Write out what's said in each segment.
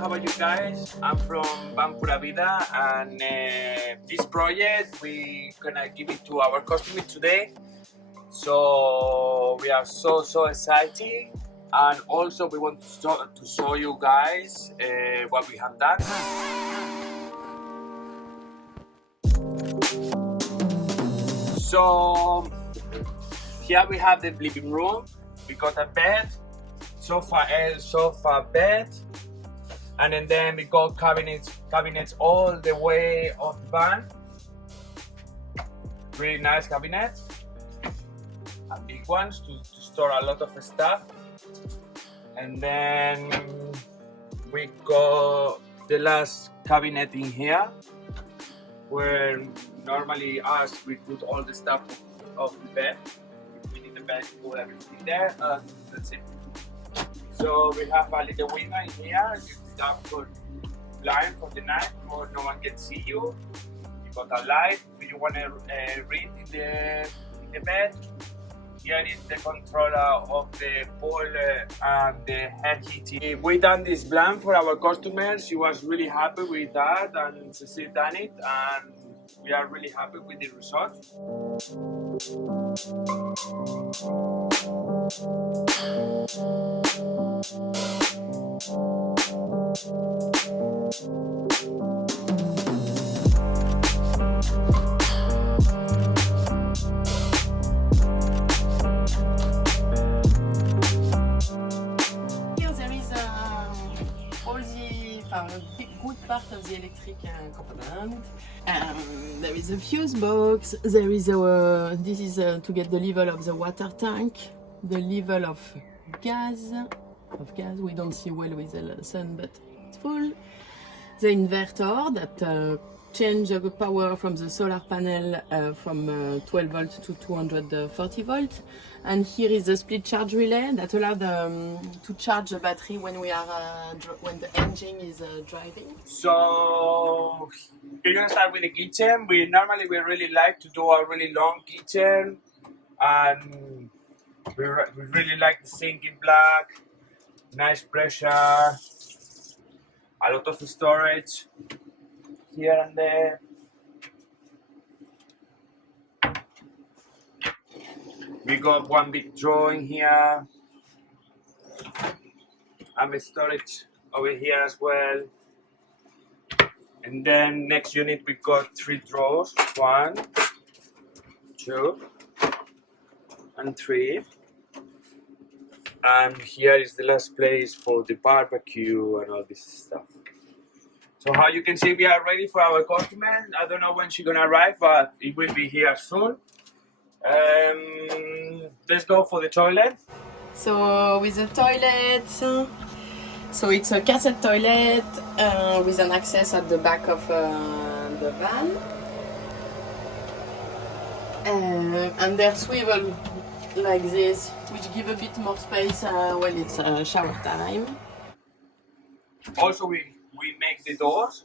how about you guys? I'm from Vanpuravida, and this project we gonna give it to our customer today. So we are so excited, and also we want to show you guys what we have done. So here we have the living room. We got a bed, sofa, bed, and then we got cabinets all the way off the van. Really nice cabinets, and big ones to store a lot of stuff. And then we got the last cabinet in here, where normally we put all the stuff off the bed. We need the bed to put everything there, and that's it. So we have a little window in here. You have for blind for the night, so no one can see you. You got a light. If you want to read in the bed. Here is the controller of the boiler and the air heating. We done this plan for our customers. She was really happy with that, and she done it, and we are really happy with the result. A good part of the electric component. There is a fuse box. There is this is to get the level of the water tank, the level of gas. We don't see well with the sun, but it's full. The inverter that change the power from the solar panel from 12 volts to 240 volts. And here is the split charge relay that allows to charge the battery when when the engine is driving. So we're gonna start with the kitchen. We really like to do a really long kitchen, and we really like the sink in black, nice pressure, a lot of storage here and there. We got one big drawer in here, and the storage over here as well. And then next unit we got 3 drawers, 1, 2, and 3. And here is the last place for the barbecue and all this stuff. So how you can see, we are ready for our customer. I don't know when she's gonna arrive, but it will be here soon. Let's go for the toilet. So with the toilet, so it's a cassette toilet with an access at the back of the van, and they're swivel like this, which give a bit more space when it's shower time. Also, we make the doors.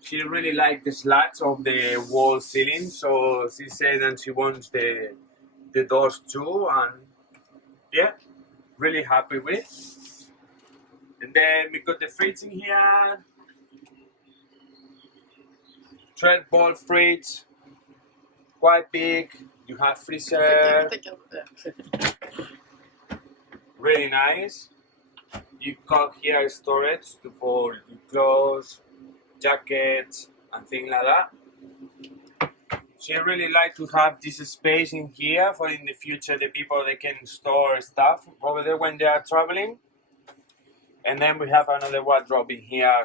She really liked the slats of the wall ceiling, so she said that she wants the doors too, and yeah, really happy with. And then we got the fridge in here, 12-ball fridge, quite big. You have freezer, really nice. You got here storage for your clothes, jackets, and things like that. She really like to have this space in here for in the future the people they can store stuff over there when they are traveling. And then we have another wardrobe in here,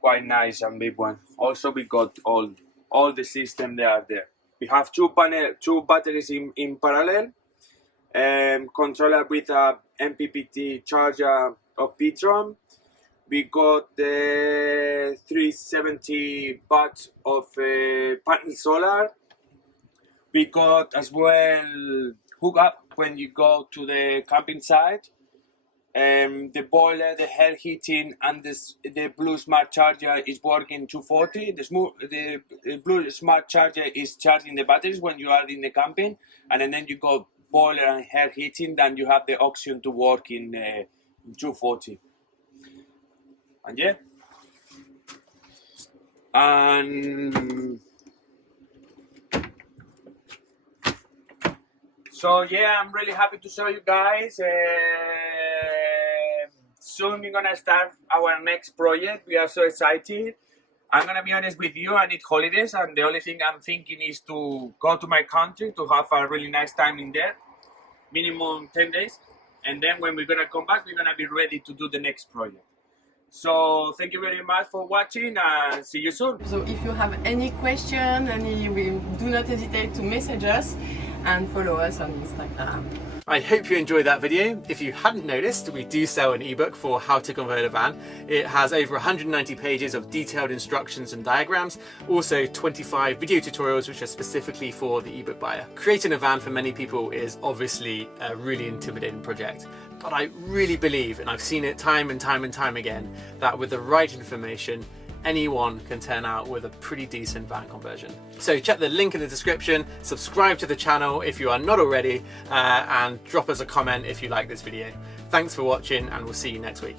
quite nice and big one. Also we got all the system they are there. We have two batteries in parallel, controller with a MPPT charger of Petron. We got the 370 watts of panel solar. We got as well hook up when you go to the camping site. The boiler, the air heating, and the Blue Smart Charger is working 240. The Blue Smart Charger is charging the batteries when you are in the camping, and then you go boiler and air heating. Then you have the option to work in 240. And yeah. And so yeah, I'm really happy to show you guys. Soon we're gonna start our next project. We are so excited. I'm gonna be honest with you, I need holidays, and the only thing I'm thinking is to go to my country to have a really nice time in there, minimum 10 days. And then when we're gonna come back, we're gonna be ready to do the next project. So thank you very much for watching, and see you soon. So if you have any question, do not hesitate to message us and follow us on Instagram. I hope you enjoyed that video. If you hadn't noticed, we do sell an ebook for how to convert a van. It has over 190 pages of detailed instructions and diagrams, also 25 video tutorials which are specifically for the ebook buyer. Creating a van for many people is obviously a really intimidating project, but I really believe, and I've seen it time and time and time again, that with the right information, anyone can turn out with a pretty decent van conversion. So check the link in the description, subscribe to the channel if you are not already, and drop us a comment if you like this video. Thanks for watching, and we'll see you next week.